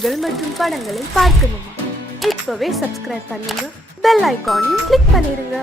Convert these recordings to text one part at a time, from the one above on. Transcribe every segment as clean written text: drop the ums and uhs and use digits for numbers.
பாடல்கள் மற்றும் படங்களை பார்க்கணுமா? இப்பவே சப்ஸ்கிரைப் பண்ணுங்க, பெல் ஐகானையும் கிளிக் பண்ணிருங்க.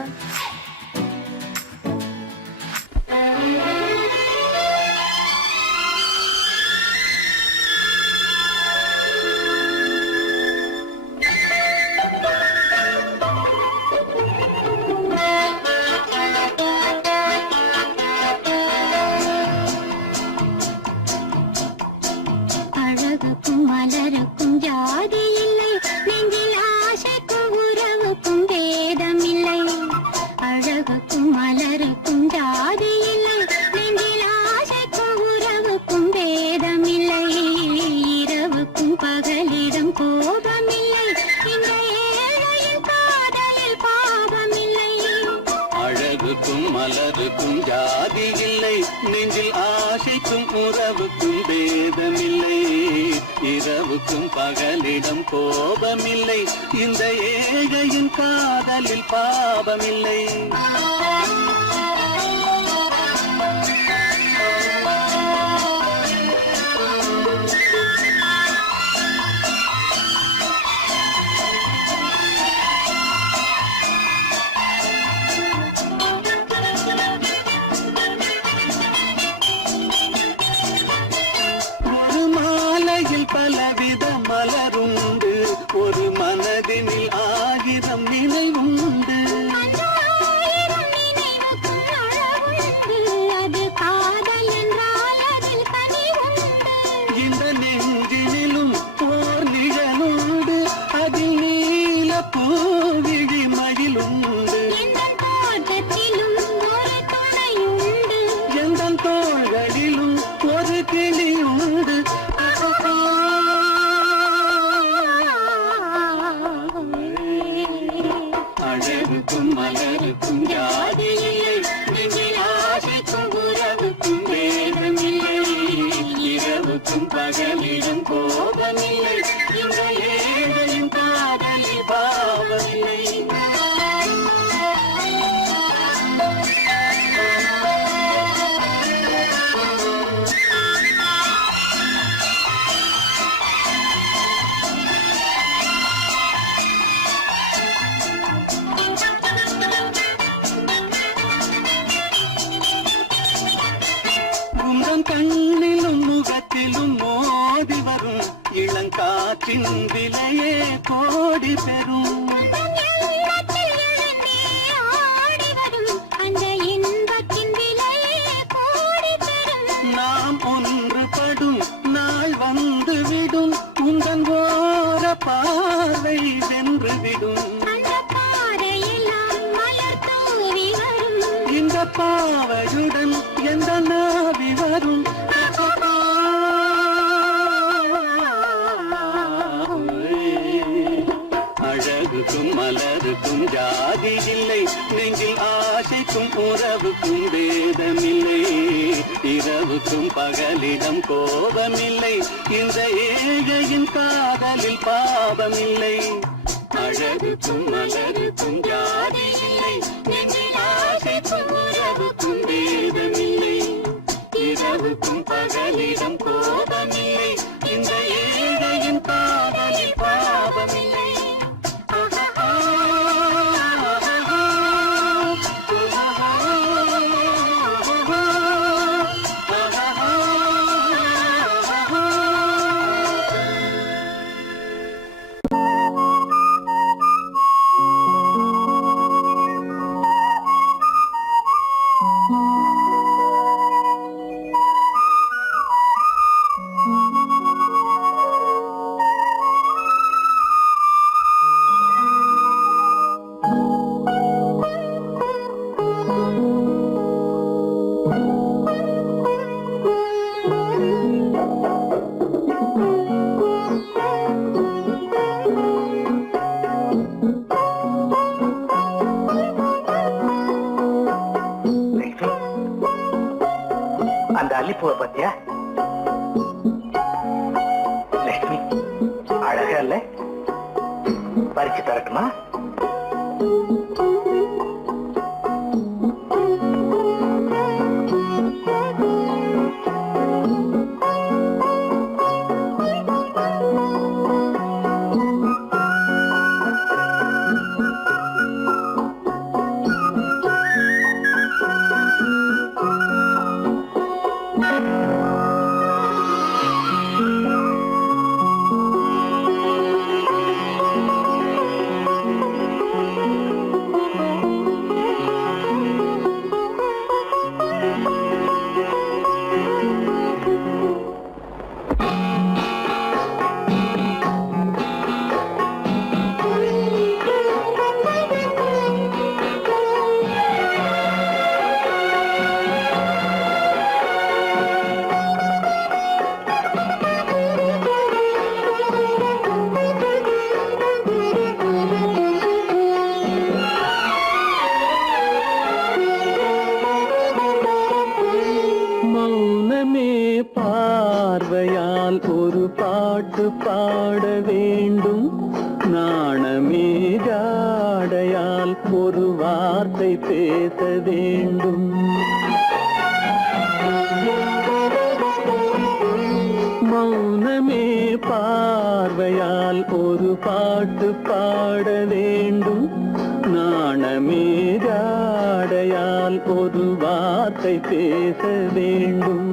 மலருக்கும் ஜாதி இல்லை, நெஞ்சில் ஆசைக்கும் உறவுக்கும் பேதமில்லை. இரவுக்கும் பகலிடம் கோபமில்லை, இந்த ஏழையின் காதலில் பாவமில்லை. பலவித மலருண்டு, ஒரு மனதினில் 1000 நினைவுண்டு. இந்த நெஞ்சினிலும் ஓர் நிழலுண்டு, அதில் நீல பூவிழி மகிழுண்டு. எந்த தோள்களிலும் ஒரு கிளியுண்டு. அழகுக்கும் மலருக்கும் ஜாதி இல்லை, நெஞ்சில் ஆசைக்கும் உறவுக்கும் பேதமில்லை. இரவுக்கும் பகலிடம் கோபமில்லை, இந்த ஏழையின் காதலில் பாவமில்லை. கண்ணிலும் முகத்திலும் மோதி வரும் இளங்காற்றின் விலையே கோடி பெறும். நாம் ஒன்றுபடும் நாள் வந்துவிடும், உந்தன் ஓர பார்வை வென்றுவிடும். இந்த பாவையுடன் எந்த நாவி வரும். அழகுக்கும் மலருக்கும் ஜாதி இல்லை, நெஞ்சில் ஆசைக்கும் உறவுக்கும் பேதமில்லை. இரவுக்கும் பகலிடம் கோபமில்லை, இந்த ஏழையின் காதலில் பாவமில்லை. அழகுக்கும் மலருக்கும் ஜாதி இல்லை, நெஞ்சில் ஆசைக்கும் உறவுக்கும் பேதமில்லை. இரவுக்கும் பகலிடம் கோபமில்லை, இந்த ஏழையின் காதலில் பாவமில்லை. அல்லிப்பூவை பத்தியா லட்சுமி? அழகா இல்ல? பறிச்சு தரட்டுமா? பாட வேண்டும். நாணமே ஜாடையால் ஒரு வார்த்தை பேச வேண்டும். மௌனமே பார்வையால் ஒரு பாட்டு பாட வேண்டும். நாணமே ஜாடையால் ஒரு வார்த்தை பேச வேண்டும்.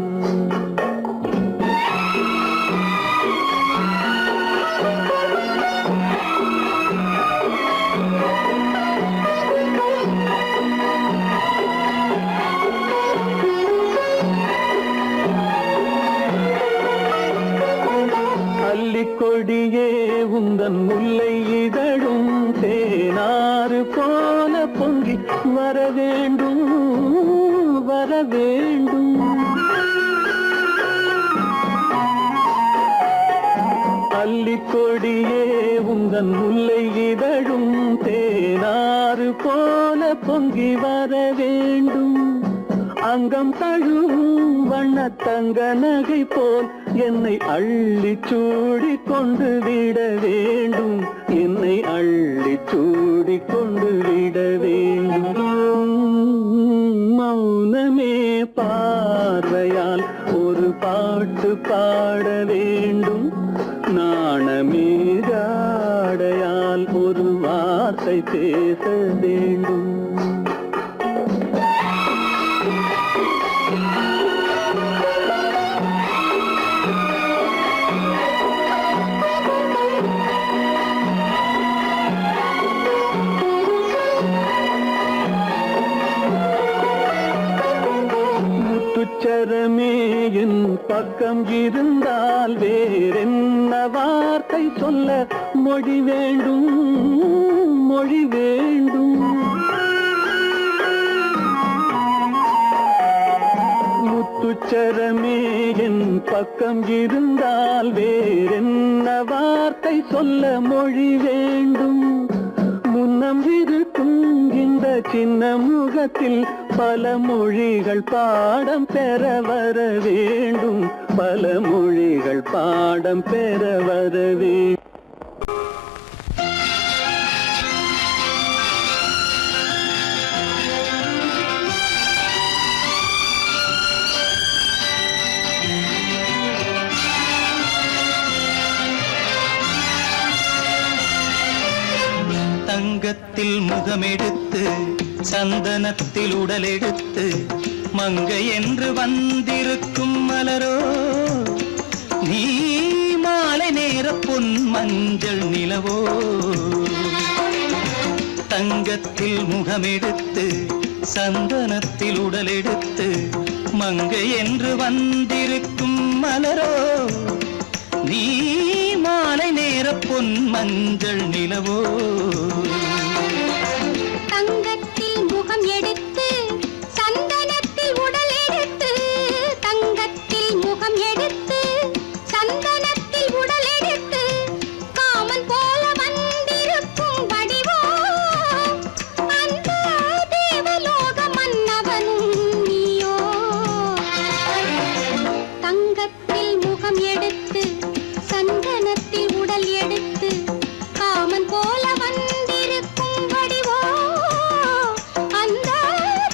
கொடியே உந்தன் முல்லை இதழும் தேனாறு போல பொங்கி வர வேண்டும் வர வேண்டும். அல்லிக்கொடியே உந்தன் முல்லை இதழும் தேனாறு போல பொங்கி வர வேண்டும். அங்கம் தழுவும் வண்ண தங்க நகை போல் என்னை அள்ளி சூடி கொண்டு விட வேண்டும். என்னை அள்ளி சூடி கொண்டு விட வேண்டும். மௌனமே பார்வையால் ஒரு பாட்டு பாட வேண்டும். நாணமே ஜாடையால் ஒரு வார்த்தை பேச வேண்டும். முத்துச்சரமே என் பக்கம் இருந்தால் வேறென்ன வார்த்தை சொல்ல மொழி வேண்டும் மொழி வேண்டும். முத்துச்சரமே என் பக்கம் இருந்தால் வேறென்ன வார்த்தை சொல்ல மொழி வேண்டும். முன்னம் இருக்கும் இந்த சின்ன முகத்தில் பல மொழிகள் பாடம் பெற வர வேண்டும். பல மொழிகள் பாடம் பெற வர வேண்டும். தங்கத்தில் முகமெடுத்து சந்தனத்தில் உடலெடுத்து மங்கை என்று வந்திருக்கும் மலரோ நீ மாலை நேர பொன் மஞ்சள் நிலவோ. தங்கத்தில் முகமெடுத்து சந்தனத்தில் உடலெடுத்து மங்கை என்று வந்திருக்கும் மலரோ நீ மாலை நேர பொன் மஞ்சள் நிலவோ. தங்கத்தில் முகம் எடுத்து சந்தனத்தில் உடல் எடுத்து தங்கத்தில் முகம் எடுத்து சந்தனத்தில் உடல் எடுத்து காமன் போல வந்திருக்கும் வடிவோ அந்த தேவலோக மன்னவனும் நீயோ. தங்கத்தில் முகம் எடுத்து சந்தனத்தில் உடல் எடுத்து காமன் போல வந்திருக்கும் வடிவோ அந்த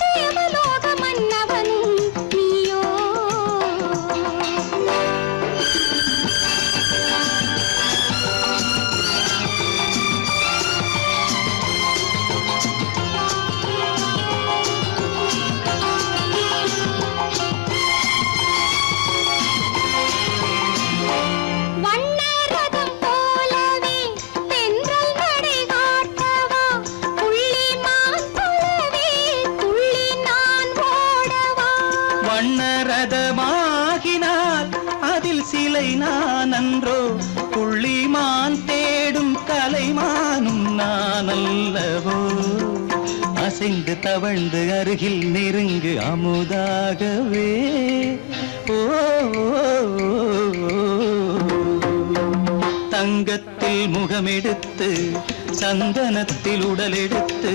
தேவலோக மன்னவனும் நீயோ. வண்ணரதம் போலவே தென்றல் நடை காட்டவா புள்ளிமான் போலவே துள்ளி நான் ஓடவா. வண்ணரதமாகினால் அதில் சிலை நான் அன்றோ புள்ளிமான் தேடும் கலைமானும் நான் அல்லவோ. அசைந்து தவழ்ந்து அருகில் நெருங்கு அமுதாகவே ஓ. தங்கத்தில் முகமெடுத்து சந்தனத்தில் உடலெடுத்து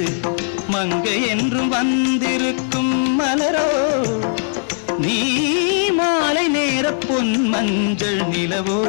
மங்கை என்றும் வந்திருக்கும் மலரோ நீ மாலை நேர பொன் மஞ்சள் நிலவோ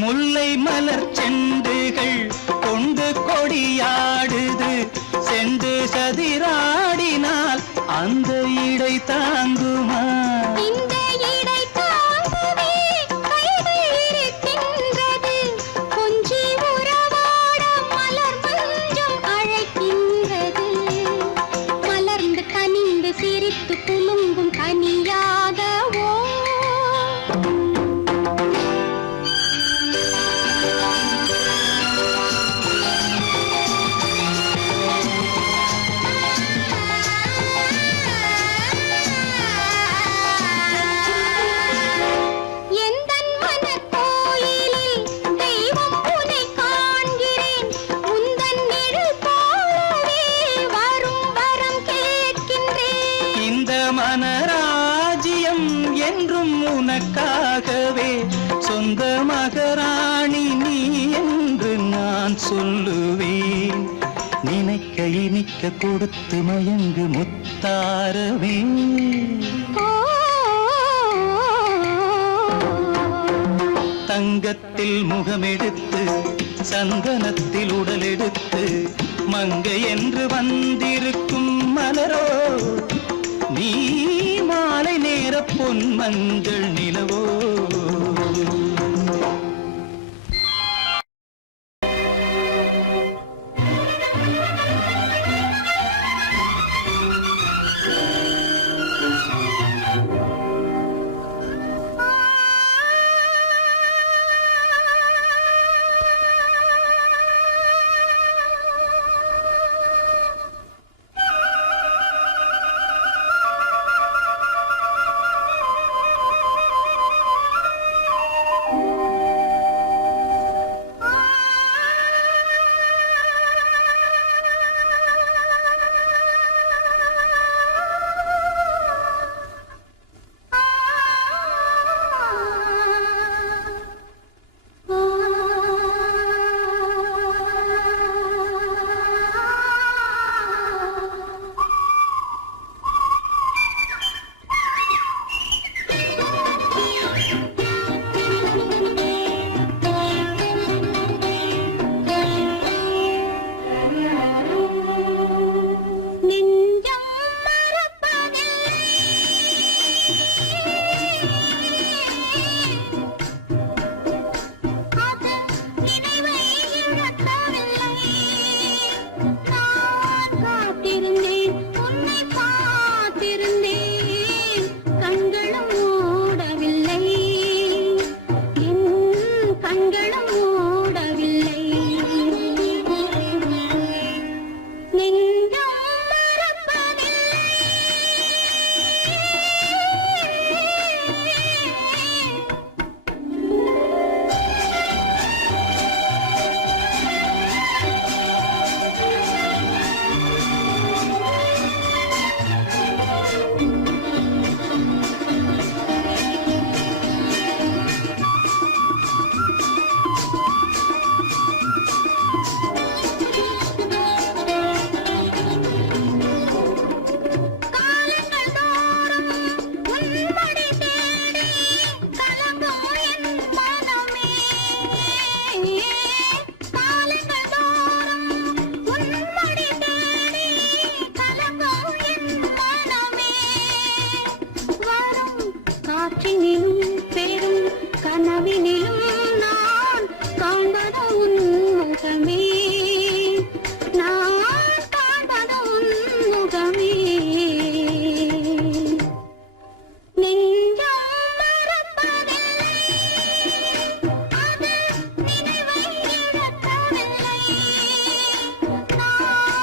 முல்லை மலர் செண்டுகள் கொண்டு கொடியாடுது செண்டு சதிராடினால் அந்த இடை தாங்குமா இந்த இடை தாங்கவே கைகள் இருக்கின்றது கொஞ்சி உறவாட மலர் மஞ்சம் அழைக்கின்றது மலர்ந்து கனிந்து சிரித்து குலுங்கும் கனியாகவோ எந்தன் மனக்கோயிலில் தெய்வம் உன்னை காண்கிறேன் உந்தன் நிழல் போலவே வரும் வரம் கேட்கின்றேன் இந்த மனராஜ்யம் என்றும் உனக்காகவே சொந்த மகராணி நீ என்று நான் சொல்லுவேன் நினைக்க இனிக்க கொடுத்து மயங்கு முத்தாரவே தங்கத்தில் முகமெடுத்து சந்தனத்தில் உடலெடுத்து மங்கை என்று வந்திருக்கும் மலரோ நீ மாலை நேர பொன் மஞ்சள் நிலவோ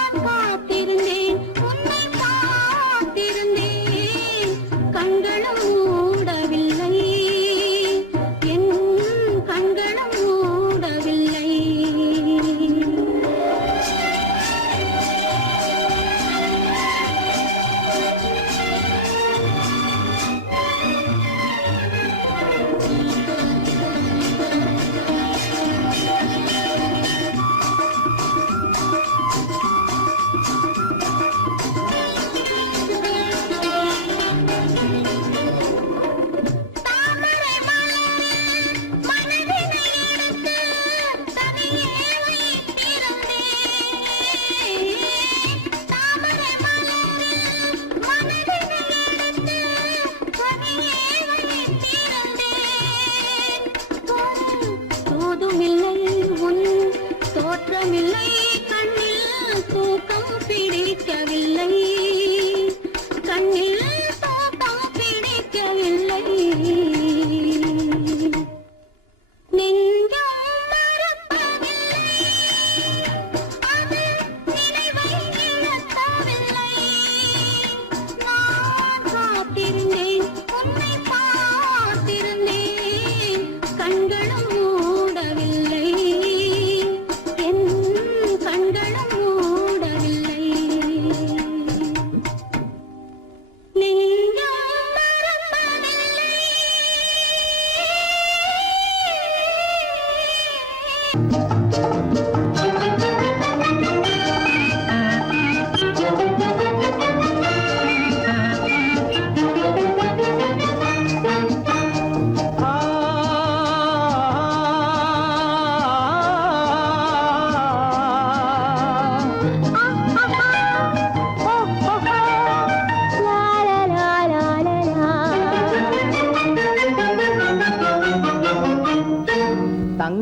காத்திருந்தேன் உன்னை காத்திருந்தேன்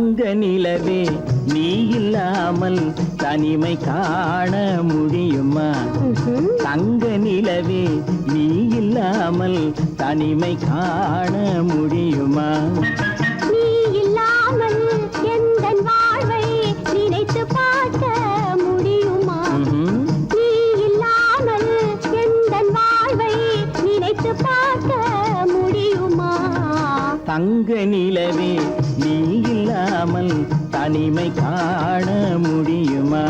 தங்க நிலவே நீ இல்லாமல் தனிமை காண முடியுமா? தங்க நிலவே நீ இல்லாமல் தனிமை காண முடியுமா? நீ இல்லாமல் எந்தன் வாழ்வை நினைத்து பார்க்க முடியுமா? நீ இல்லாமல் எந்தன் வாழ்வை நினைத்து பார்க்க முடியுமா? தங்க நிலவே நீ இல்லாமல் தனிமை காண முடியுமா?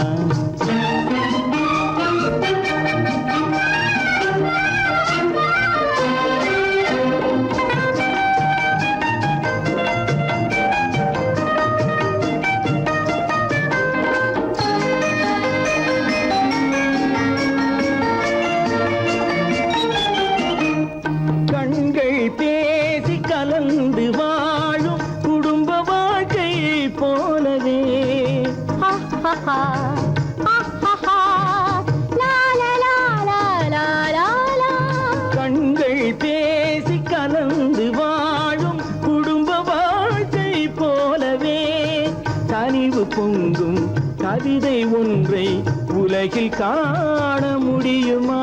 கண்கள் பேசி கலந்து வாழும் குடும்ப வாழ்க்கை போலவே கண்கள் பேசி கலந்து வாழும் குடும்ப வாழ்க்கை போலவே கனிவு பொங்கும் கவிதை ஒன்றை உலகில் காண முடியுமா?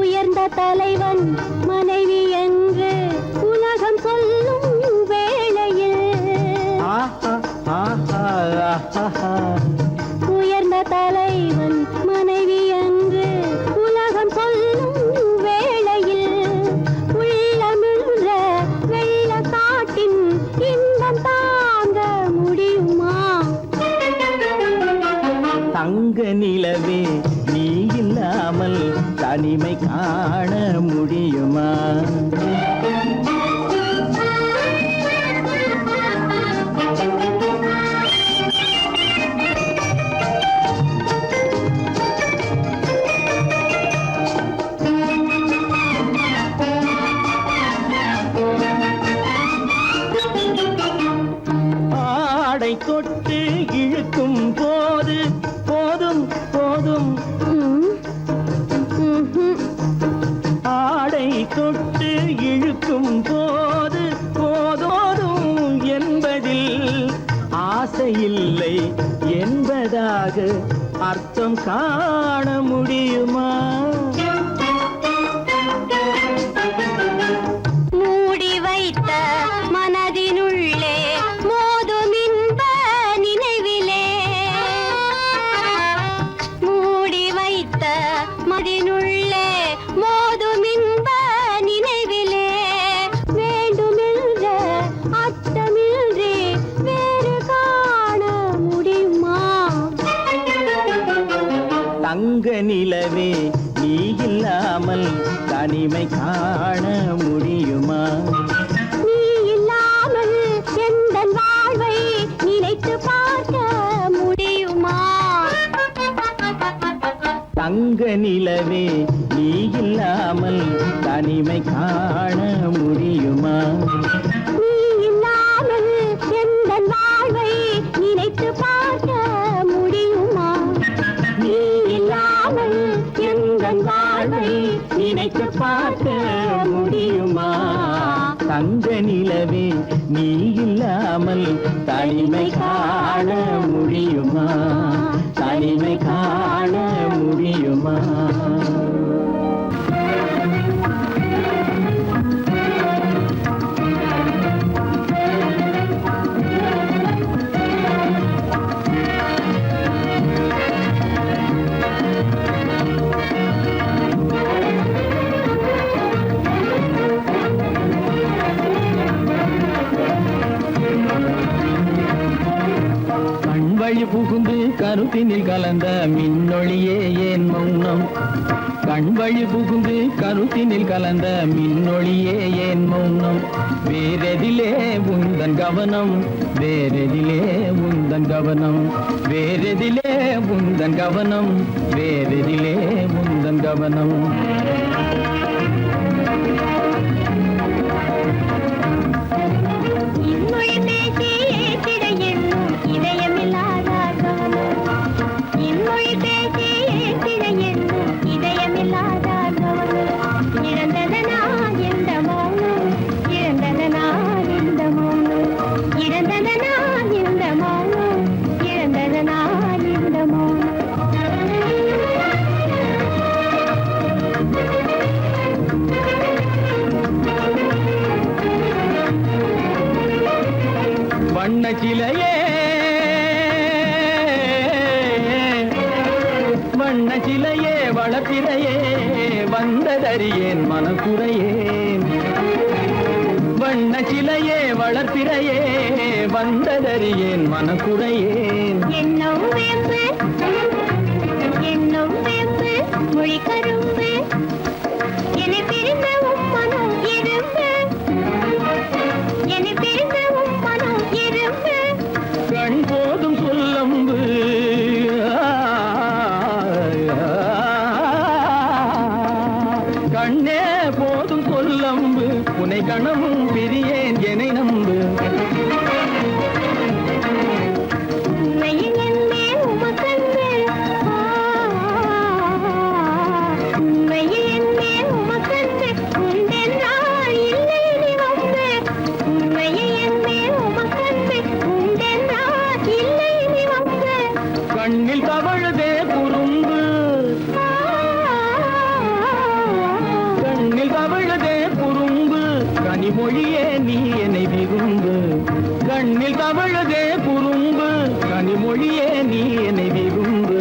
உயர்ந்த தலைவன் மனைவி என்று உலகம் சொல்லும் வேளையில் ஆஹா ஆஹா ஆஹா உயர்ந்த தலைவன் மனைவி என்று உலகம் சொல்லும் வேளையில் உள்ளமிழ்ற வெள்ளக்காட்டின் இன்பம் தாங்க முடியுமா? தங்க நிலவே நீ இல்லாமல் தனிமை காண முடியுமா? ஆடை தொட்டு இழுக்கும் போது போதும் போதும் ஆடை தொட்டு இழுக்கும் போது போதோதும் என்பதில் ஆசையில்லை என்பதாக அர்த்தம் காண முடியுமா? மூடி வைத்த மனதினுள்ளே மோதும் இன்ப நினைவிலே மூடி வைத்த மனதினுள்ளே மோதும் இன்ப நினைவிலே வேண்டுமென்ற அர்த்தமின்றி வேறு காண முடியுமா? தங்க நிலவே நீ இல்லாமல் தனிமை காண முடியுமா? நீ இல்லாமல் எந்தன் வாழ்வை நினைத்து பார்க்க முடியுமா? தங்க நிலவே நீ இல்லாமல் தனிமை காண முடியுமா? நீ இல்லாமல் எந்தன் வாழ்வை நினைத்து பார்க்க முடியுமா? நீ இல்லாமல் எந்தன் வாழ்வை நினைத்து பார்க்க முடியுமா? தங்க நிலவே நீ இல்லாமல் தனிமை காண முடியுமா? தனிமை காண முடியுமா? கண்வழி புகுந்து கருத்தினில் கலந்த மின்னொளியே ஏன் மௌனம்? கண்வழி புகுந்து கருத்தினில் கலந்த மின்னொளியே ஏன் மௌனம்? வேறெதிலே உந்தன் கவனம்? வேறெதிலே உந்தன் கவனம்? வேறெதிலே உந்தன் கவனம்? வேறெதிலே உந்தன் கவனம்? இன்மொழி பேசி ஏற்றிட எண்ணும் இதயமில்லாதார் கவனம். இன்மொழி பேசி ஏற்றிட எண்ணும் இதயமில்லாதார் கவனம். இழந்ததனா எந்த மௌனம்? இழந்ததனா சிலையே வண்ண சிலையே வளப்பிறையே வந்ததறியேன் மனக்குறையேன் வண்ண சிலையே வளர்ப்பிறையே வந்ததறியேன் மனக்குறையேன் என்னும் வேம்பு மொழி கரும்பு என்னை பிரிந்த உம்மனம் இரும்பு என்னை பிரிந்த உம்மனம் இரும்பு கண் போதும் சொல்லம்பு கண்ணே போதும் சொல்லம்பு உனை கணமும் பிரியேன் என்னை நம்பு உண்மையில் என் மேல் உமக்கன்று உண்மையில் என் மேல் உமக்கன்று உண்டென்றால் இல்லை நீ வம்பு உண்மையில் என் மேல் உமக்கன்று உண்டென்றால் இல்லை நீ வம்பு கண்ணில் தவழுதே குறும்பு கண்ணில் தவழுதே குறும்பு கனிமொழியே நீ என்னை விரும்பு கண்ணில் தவழுதே குறும்பு கனிமொழியே நீ என்னை விரும்பு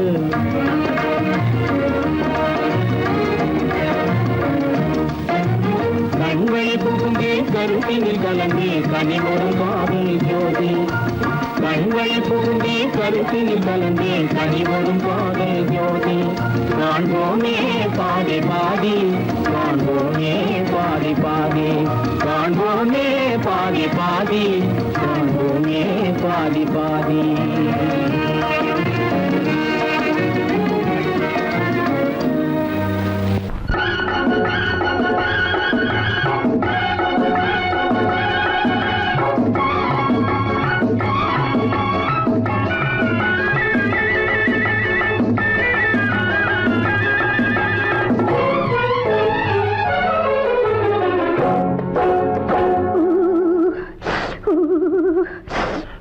கண்களை புகுந்தே கருத்தினில் கலந்து கனிமொரும் பாதை ஜோதி கண்களை புகுந்தே கருத்தினில் கலந்து கனிமொரும் பாதை ஜோதி காண்போமே பாதி பாதி காண்போமே பாதி பாதி காண்போமே பாதி பாதி காண்போமே பாதி பாதி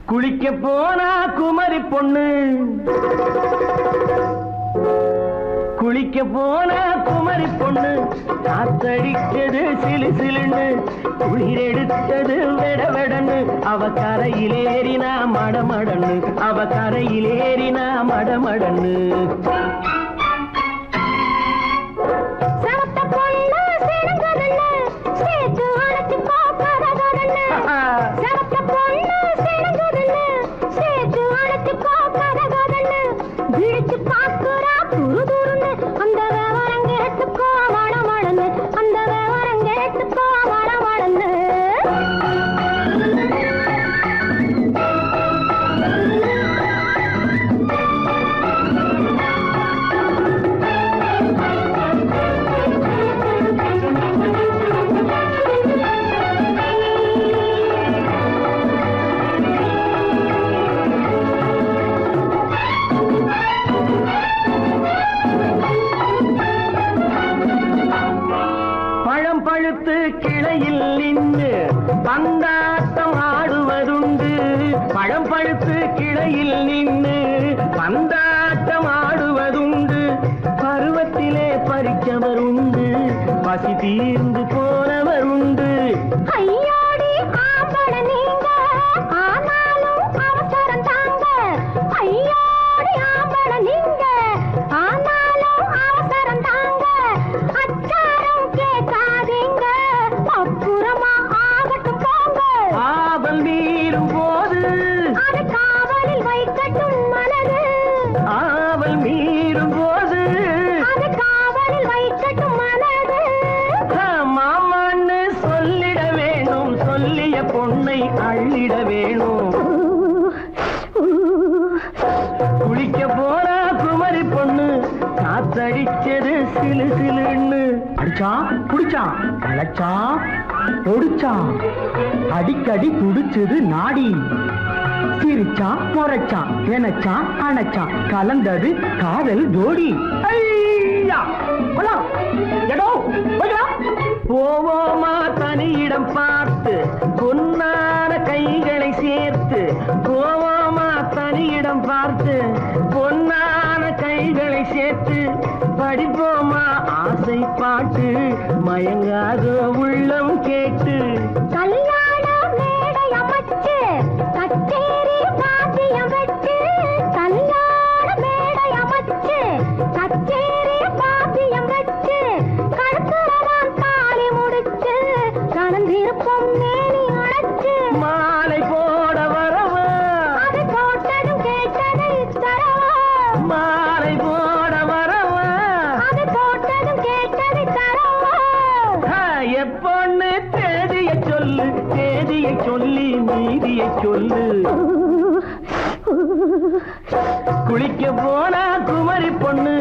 குளிக்க போனா குமரி பொண்ணு குளிக்க போனா குமரி பொண்ணு காத்தடிச்சது சிலு சிலுன்னு குளிர் எடுத்தது வெட வெடன்னு அவ கரையிலேறினா மடமடன்னு அவ கரையிலேறினா மடமடன்னு பழுத்து கிளையில் நின்று பந்தாட்டம் ஆடுவதுண்டு பழம் பழுத்து கிளையில் நின்று பந்தாட்டம் ஆடுவதுண்டு பருவத்திலே பறிச்சவர் உண்டு பசி தீர்ந்து போனவர் உண்டு ஐயோடி ஆம்பள நீங்க ஆனாலும் அவசரம் தாங்க ஐயோடி ஆம்பள நீங்க ஆனாலும் அவசரம் தாங்க அச்சாரம் கேட்காதீங்க அப்புறமா ஆகட்டும் போங்க ஆவல் மீறும் போது அது காவலில் வைக்கட்டும் மனது ஆவல் மீறும் போது அது காவலில் வைக்கட்டும் மனது மாமான்னு சொல்லிட வேணும் சொல்லிய பொண்ணை அள்ளிட வேணும் குளிக்க போனா குமரி பொண்ணு காத்தடிச்சது சிலு சிலுன்னு அடிச்சான் புடிச்சான் அழைச்சான் பொடிச்சான் அடிக்கடி துடிச்சது நாடி சிரிச்சான் முறைச்சான் நினைச்சான் அணைச்சான் கலந்தது காதல் ஜோடி ஐயா போலாம். எடோ, போய்க்கலாம். போவோமா தனியிடம் பார்த்து பொன்னான கைகளை சேர்த்து போவோமா தனியிடம் பார்த்து பொன்னான கைகளை சேர்த்து படிப்போமா ஆசை பாட்டு மயங்காத உள்ளம் கேட்டு கல்யாண மேடை அமைச்சு கச்சேரி கதையை சொல்லி நீதியை சொல்லு. குளிக்க போனா குமரி பொண்ணு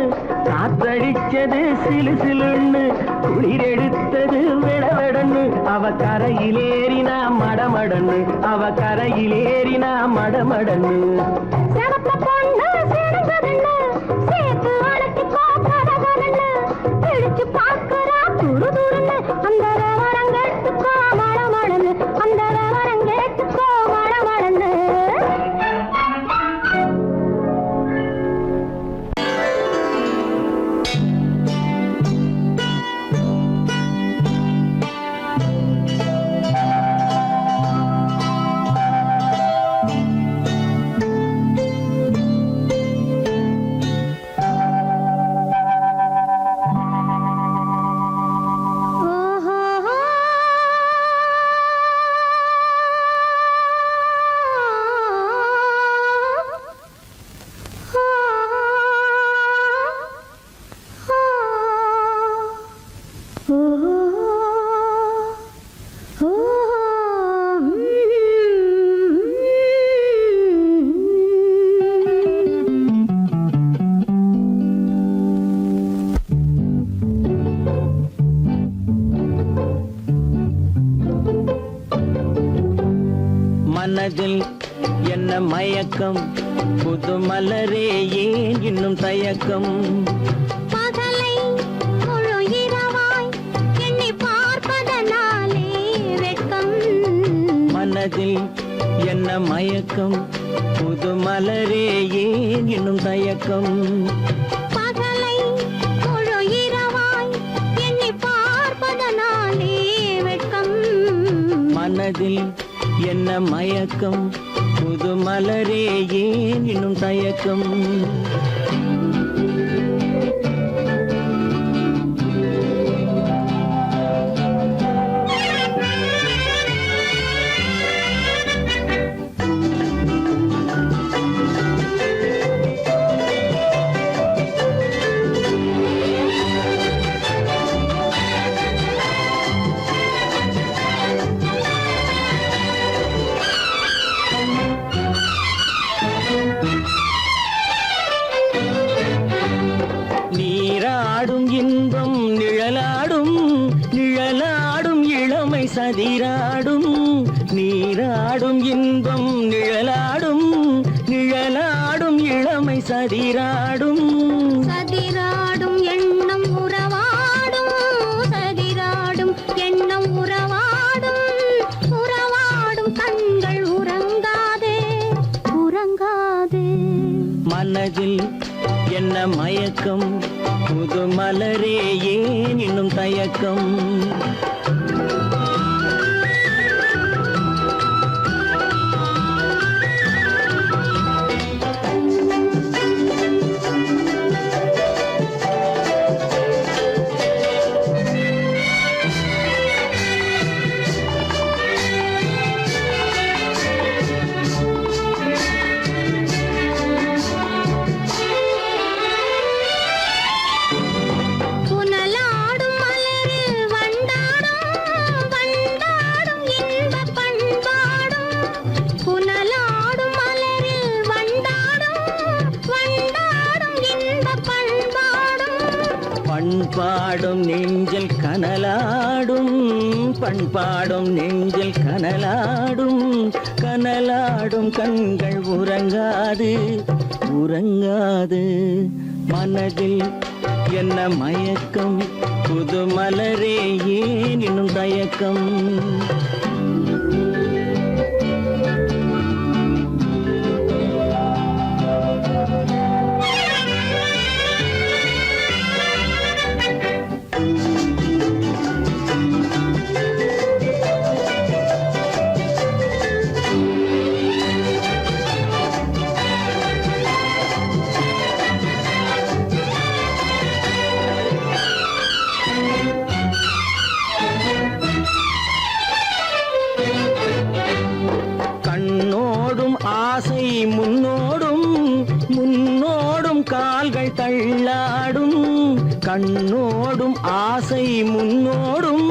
காத்தடிச்சது சிலு சிலுன்னு குளிர் எடுத்தது விடவெடன்னு அவ கரையிலேறினா மடமடன்னு அவ கரையிலேறினா மடமடன்னு. சிவப்பு பொண்ணு சிறந்ததுன்னு சேர்த்து அழைச்சிக்கோ கதகலன்னு பிடிச்சு பார்க்கறா துரு துருன்னு அந்த வரங்கெட்டுக்கோ மடமடன்னு அந்த வரங்கெட்டுக்கோ மடமடன்னு. மனதில் என்ன மயக்கம் புது மலரே ஏன் இன்னும் தயக்கம். பகலை முழு இரவாய் எண்ணி பார்ப்பதனாலே வெட்கம். மனதில் என்ன மயக்கம் புது மலரே ஏன் இன்னும் தயக்கம். பகலை முழு இரவாய் எண்ணி பார்ப்பதனாலே வெட்கம். மனதில் என்ன மயக்கம் புது மலரே ஏன் இன்னும் தயக்கம். நீராடும் இன்பம் நிழலாடும் நிழலாடும் இளமை சதிராடும். நீராடும் இன்பம் நிழலாடும் நிழலாடும் இளமை சதிராடும். சதிராடும் எண்ணம் உறவாடும் சதிராடும் எண்ணம் உறவாடும் உறவாடும் கண்கள் உறங்காதே உறங்காதே. மனதில் என்ன மயக்கம் புது மலரே ஏன் இன்னும் தயக்கம். புனலாடும் மலரில் வண்டாடும் வண்டாடும் இன்பப் பண்பாடும். புனலாடும் மலரில் வண்டாடும் வண்டாடும் இன்பப் பண்பாடும். பண்பாடும் நெஞ்சில் கனலாடும் பண்பாடும் நெஞ்சில் கனலாடும் கனலாடும் கண்கள் உறங்காது உறங்காது. மனதில் என்ன மயக்கம் புது மலரே ஏன் இன்னும் தயக்கம். ஆசை முன்னோடும் முன்னோடும் கால்கள் தள்ளாடும் கண்ணோடும் ஆசை முன்னோடும்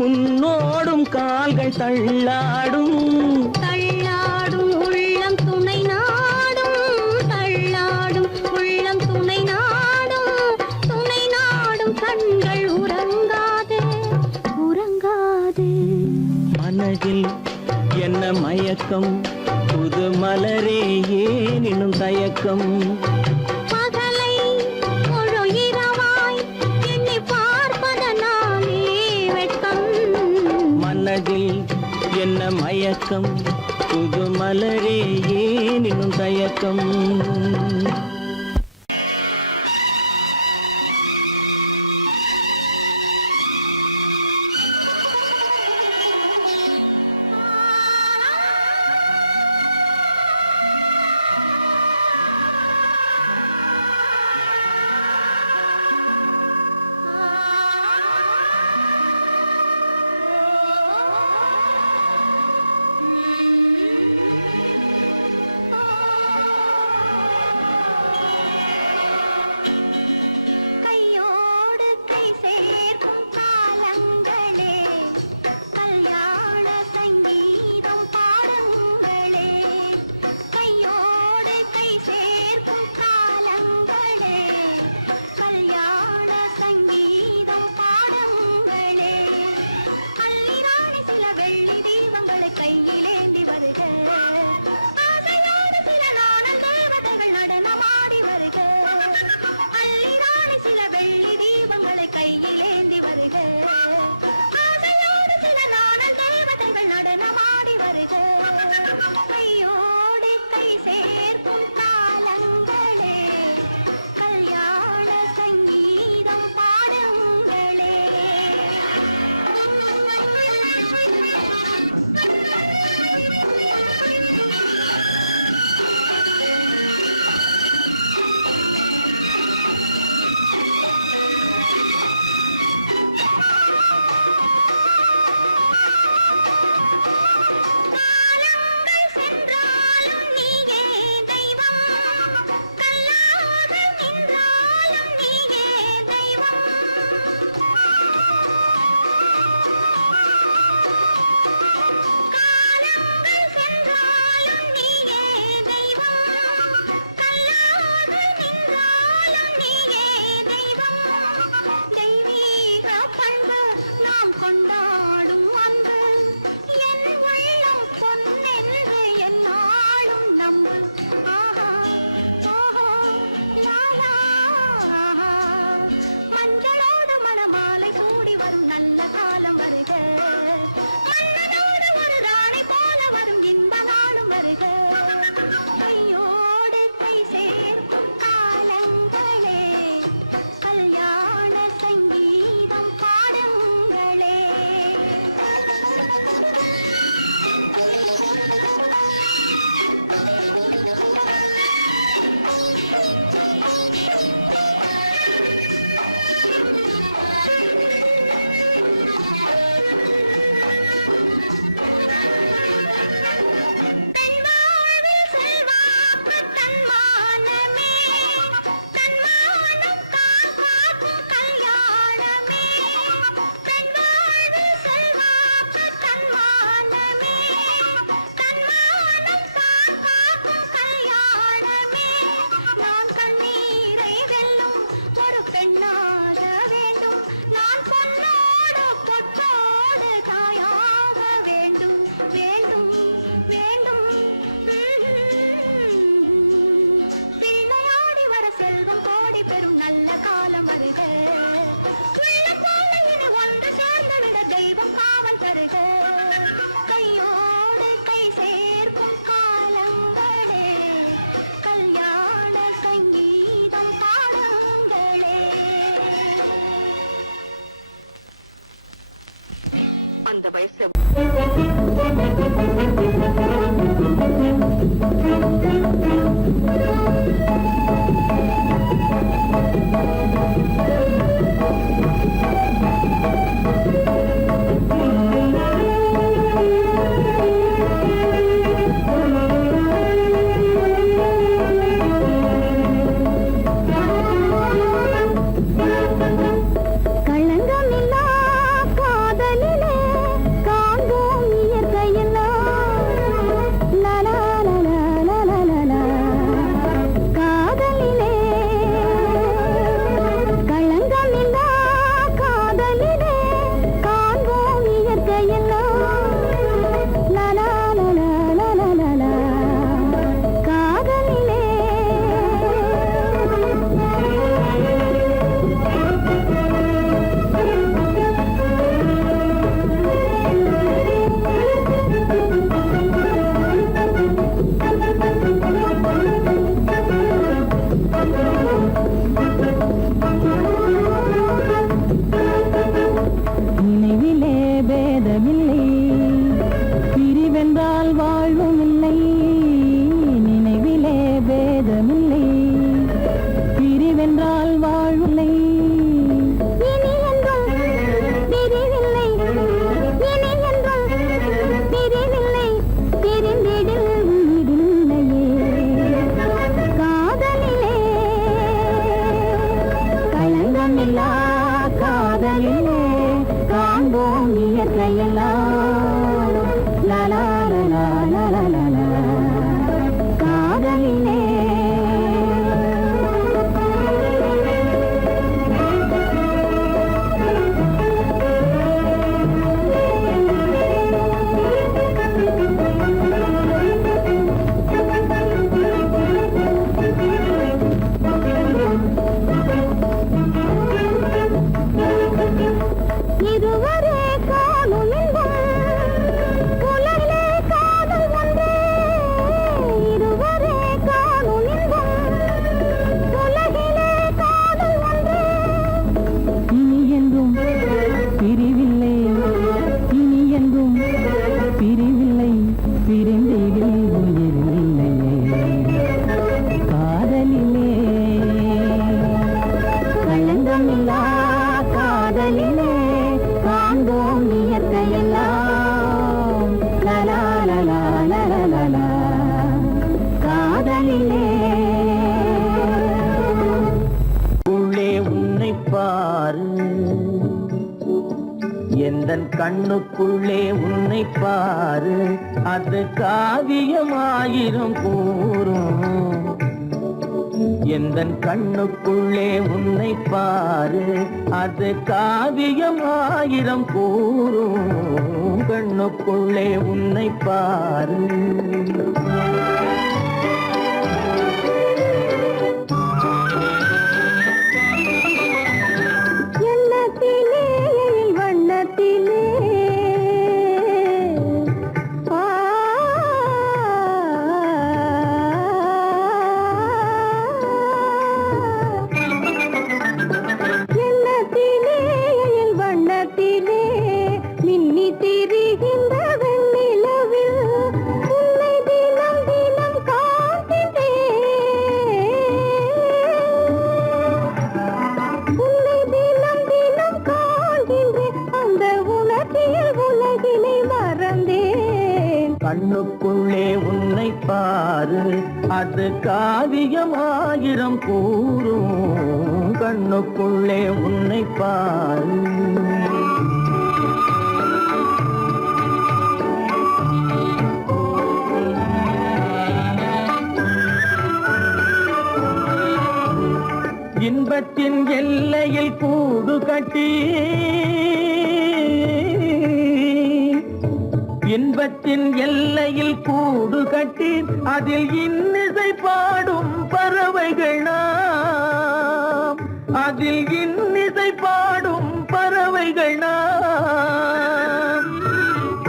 முன்னோடும் கால்கள் தள்ளாடும் தள்ளாடும் உள்ளம் துணை நாடும் தள்ளாடும் உள்ளம் துணை நாடும் கண்கள் உறங்காதே உறங்காதே மனதில் என்ன மயக்கம் புது மலரே ஏன் இன்னும் தயக்கம் பகலை முழு இரவாய் எண்ணி பார்ப்பதனாலே வெட்கம் மனதில் என்ன மயக்கம் புது மலரே ஏன் இன்னும் தயக்கம் கையோடு கை சேர்க்கும் காலங்களே கல்யாண சங்கீதம் பாடுங்களே கையோடு கை சேர்க்கும் காலங்களே கல்யாண சங்கீதம் பாடுங்களே அள்ளினாடி சில வெள்ளி தீபங்களை கையிலேந்தி வருக ஆசையோடு சில நாணல் தேவதைகள் நடனமாடி வருக அள்ளினாடி சில வெள்ளி தீபங்களை கையிலேந்தி வருக ஆசையோடு சில நாணல் தேவதைகள் நடனமாடி வருக கையோடு கை சேர்க்கும் காலங்களே கல்யாண சங்கீதம் பாடுங்களே காலங்கள் சென்றாலும் நீயே தெய்வம் கல்லாக நின்றாலும் நீயே தெய்வம் காலங்கள் சென்றாலும் நீயே தெய்வம் கல்லாக நின்றாலும் நீயே தெய்வம் தெய்வீக பண்பு நாம் கொண்டாடும் அன்பு என் உள்ளம் பொன்னென்று என்னாலும் நம்பு ஆஹா ஓஹோ லாலா ஆஹா மஞ்சளோடு மணமாலை சூடி வரும் நல்ல காலம் வருக மன்னனோடு ஒரு ராணி போல வரும் இன்ப நாளும் வருக கையோடு கை சேர்க்கும் காலங்களே கல்யாண சங்கீதம் பாடுங்களே பெண்வாழ்வில் செல்வாக்கு தன்மானமே தன்மானம் காக்கும் கல்யாணமே பெண்வாழ்வில் செல்வாக்கு தன்மானமே தன்மானம் காக்கும் கல்யாணமே நான் கண்ணீரை வெல்லும் ஒரு பெண்ணாக வேண்டும் நான் பொன்னோடு பொட்டோடு தாயாக வேண்டும் வேண்டும் வேண்டும் பிள்ளையாடி வர செல்வம் கோடி பெறும் நல்ல காலம் வருக உள்ள போல இனி ஒன்று சேர்ந்துவிட தெய்வம் காவல் தருக கையோடு கை சேர்க்கும் காலங்களே கல்யாண சங்கீதம் பாடுங்களே அந்த வயசு களங்கமில்லா காதலிலே காண்போம் இயற்கையெல்லாம் லலா லலா லலா லலா காதலிலே இதுவரை காணும் இன்பம் உலகிலே காதல் ஒன்றே இதுவரை காணும் இன்பம் உலகிலே காதல் ஒன்றே இனி என்றும் பிரிவில்லை இனி என்றும் பிரிவில்லை பிரிந்திடில் உயிரில்லையே காதலிலே களங்கமில்லா காதலிலே காண்போம் இயற்கையெல்லாம் லலா லலா லலா லலா காதலிலே உள்ளே உன்னை பாரு எந்தன் கண்ணுக்குள்ளே உன்னை பாரு அது காவியமாயிரம் கூறும் எந்தன் கண்ணுக்குள்ளே உன்னை பாரு அது காவியமாயிரம் கூறும் கண்ணுக்குள்ளே உன்னை பாரு எண்ணத்திலே வண்ணத்திலே எண்ணத்திலே வண்ணத்திலே மின்னி திரிகின்ற வெண்ணிலவில் உன்னை தினம் தினம் காண்கிறேன் உன்னை தினம் தினம் காண்கின்றேன் அந்த உணர்ச்சியில் உலகினை மறந்தேன் கண்ணுக்குள்ளே உன்னை பாரு அது காவியமாயிரம் கூறும் கண்ணுக்குள்ளே உன்னை பாரு இன்பத்தின் எல்லையில் கூடு கட்டி இன்பத்தின் எல்லையில் கூடு கட்டி அதில் இன்னிசை பாடும் பறவைகள் நாம் அதில் இன்னிசை பாடும் பறவைகள் நாம்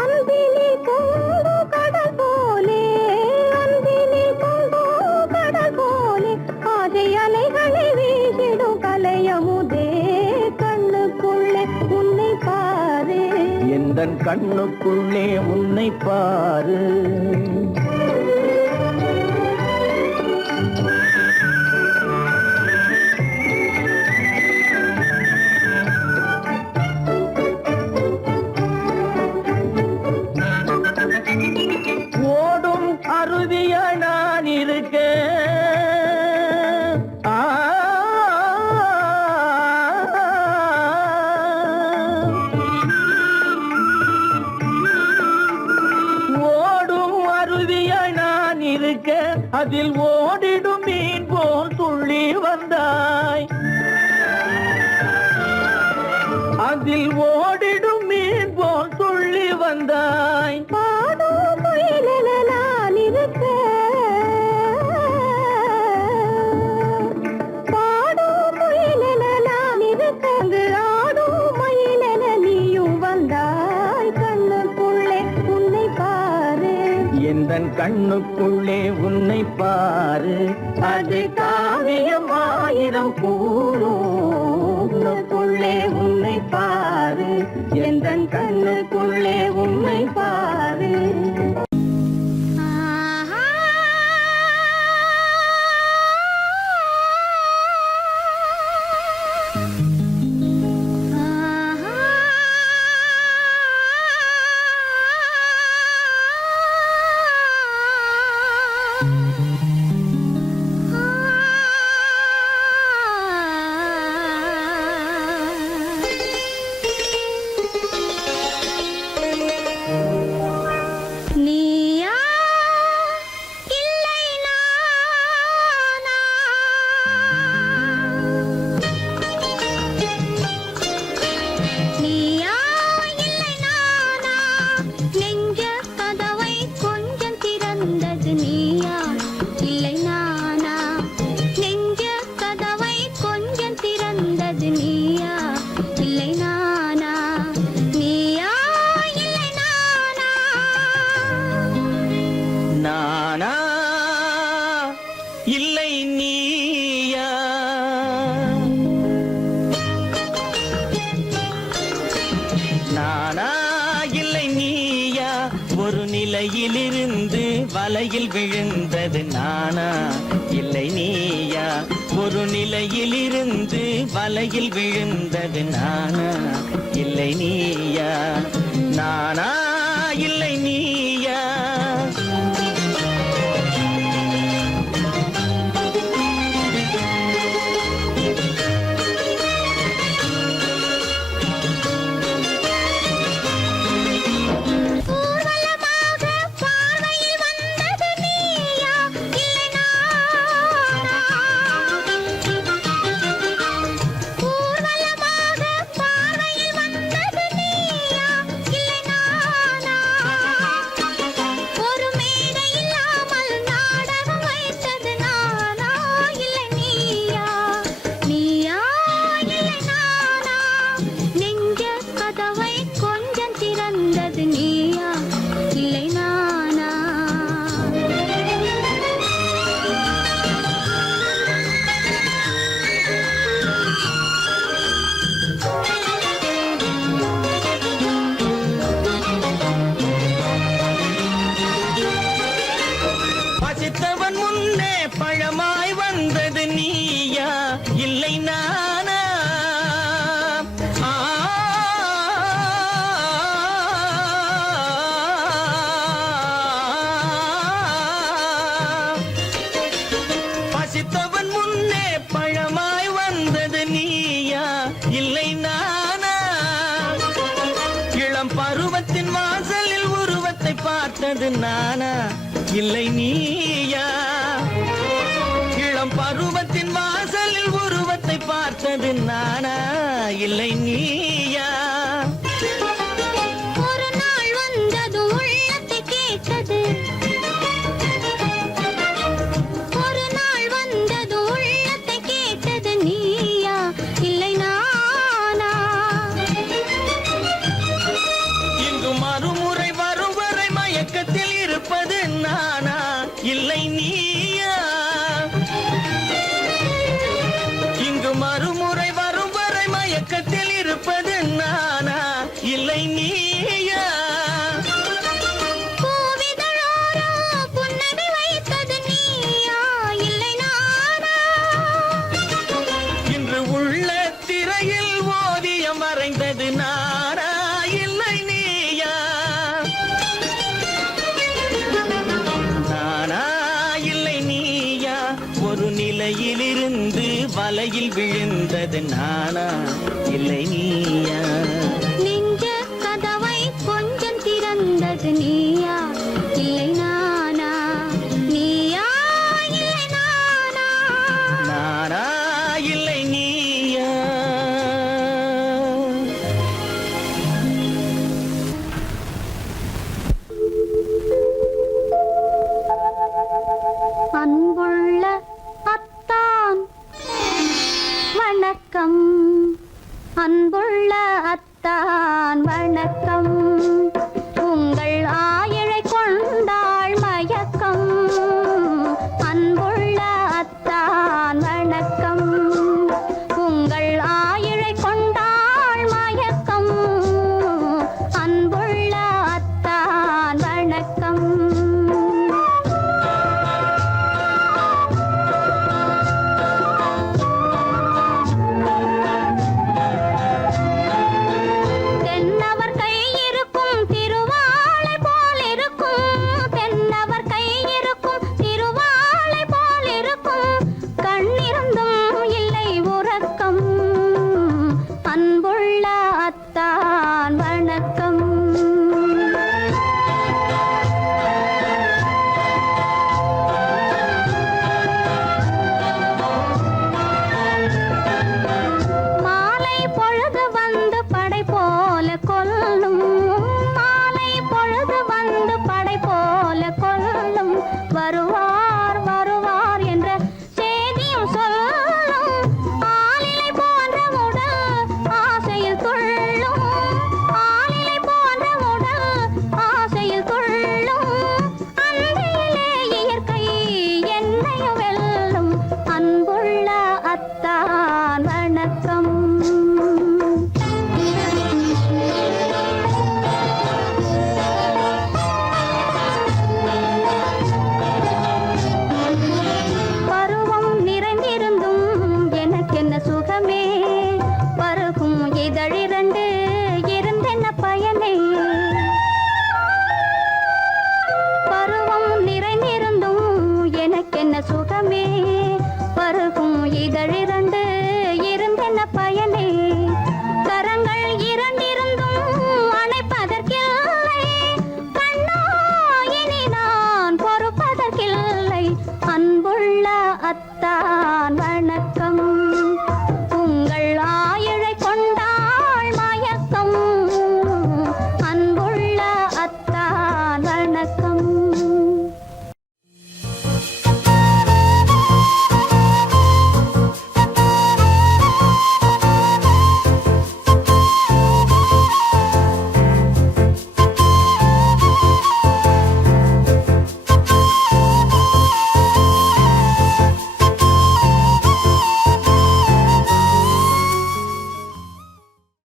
அன்பிலே பொங்கு கடல் போலே அன்பிலே பொங்கு கடல் போலே ஆசை அலைகளை வீசிடும் கலையமுதே கண்ணுக்குள்ளே உன்னை பாரு எந்தன் கண்ணுக்குள்ளே உன்னை பாரு ஓடும் அருவியா நான் இருக்க ஓடும் அருவியா நான் இருக்க அதில் ஓடிடும் மீன் போல் துள்ளி வந்தாய் அதில் ஓடிடும் மீன் போல் துள்ளி வந்தாய் பாடும் முயலென நான் இருக்க பாடும் முயலென நான் இருக்க அங்கு ஆடும் மயிலென நீயும் வந்தாய் கண்ணுக்குள்ளே உன்னை பாரு எந்தன் கண்ணுக்குள்ளே உன்னை பாரு அது காவியம் ஆயிரம் கூறுக்குள்ளே உன்னை பாரு எந்தன் கண்ணுக்குள்ளே உன்னை பாரு இல்லை நீயா ஒரு நிலையிலிருந்து வலையில் விழுந்தது நானா இல்லை நீயா ஒரு நிலையிலிருந்து வலையில் விழுந்தது நானா இல்லை நீயா நானா இல்லை நீயா ஊர்வலமாக பார்வையில் வந்தது நீயா இல்லை நானா ஊர்வலமாக பார்வையில் வந்தது நீயா இல்லை நானா ஒரு மேடை இல்லாமல் நாடகம் வைத்தது நானா இல்லை நீயா நீயா இல்லை நானா நெஞ்ச கதவை கொஞ்சம் திறந்தது நீயா இல்லை நானா பசித்தவன் முன்னே பழமாய் வந்தது நீயா இல்லை நானா ஆ, பசித்தவன் முன்னே பழமாய் வந்தது நீயா இல்லை நானா இளம் பருவத்தின் வாசலில் உருவத்தை பார்த்தது நானா இல்லை நீயா இளம் பருவத்தின் வாசலில் உருவத்தை பார்த்தது நானா இல்லை நீயா ஒரு நாள் வந்தது உள்ளத்தை கேட்டது ஒரு நாள் வந்தது உள்ளத்தை கேட்டது நீயா இல்லை நானா இங்கு மறுமுறை வரும் வரை மயக்கத்தில் இருப்பது நானா இல்லை நீயா இங்கு மறுமுறை வரும் வரை மயக்கத்தில் இருப்பது நானா இல்லை நீயா பூவிதழோரோ புன்னகை வைத்தது நீயா இல்லை நானா இன்று உள்ள திரையில் ஓவியம் வரைந்தது நானா இல்லை நீயா நானா இல்லை நீயா ஒரு நிலையிலிருந்து வலையில் விழுந்தது நானா இல்லை நீயா நெஞ்ச கதவை கொஞ்சம் திறந்தது நீயா இல்லை நானா நீயா இல்லை நானா நானா இல்லை நீயா அன்புள்ள அத்தான் வணக்கம் அன்புள்ள அத்தான் வணக்கம்